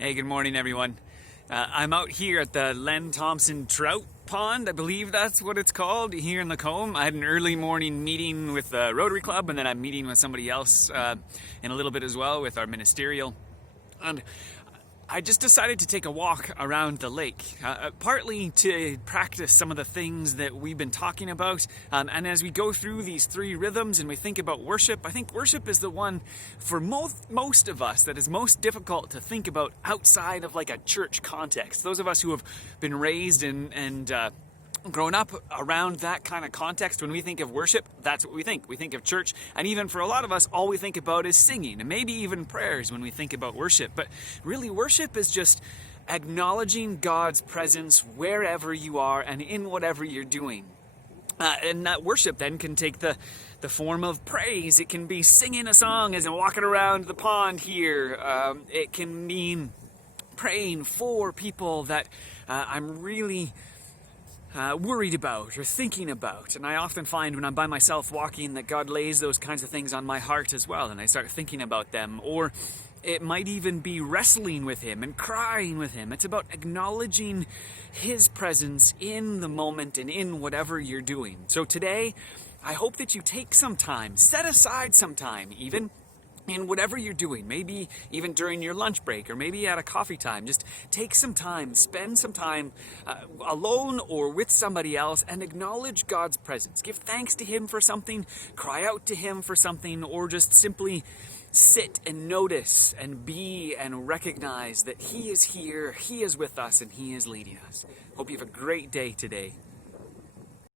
Hey, good morning, everyone. I'm out here at the Len Thompson Trout Pond. I believe that's what it's called here in Lacombe. I had an early morning meeting with the Rotary Club, and then I'm meeting with somebody else in a little bit as well with our ministerial. And I just decided to take a walk around the lake, partly to practice some of the things that we've been talking about. And as we go through these three rhythms and we think about worship, I think worship is the one for most of us that is most difficult to think about outside of like a church context. Those of us who have been raised and grown up around that kind of context, when we think of worship, that's what we think. We think of church, and even for a lot of us, all we think about is singing, and maybe even prayers when we think about worship. But really, worship is just acknowledging God's presence wherever you are and in whatever you're doing. And that worship then can take the form of praise. It can be singing a song as I'm walking around the pond here. It can mean praying for people that I'm really worried about or thinking about. And I often find when I'm by myself walking that God lays those kinds of things on my heart as well, and I start thinking about them. Or it might even be wrestling with Him and crying with Him. It's about acknowledging His presence in the moment and in whatever you're doing. So today, I hope that you take some time, set aside some time even, in whatever you're doing, maybe even during your lunch break or maybe at a coffee time. Just take some time, spend some time alone or with somebody else and acknowledge God's presence. Give thanks to Him for something, cry out to Him for something, or just simply sit and notice and be and recognize that He is here, He is with us, and He is leading us. Hope you have a great day today.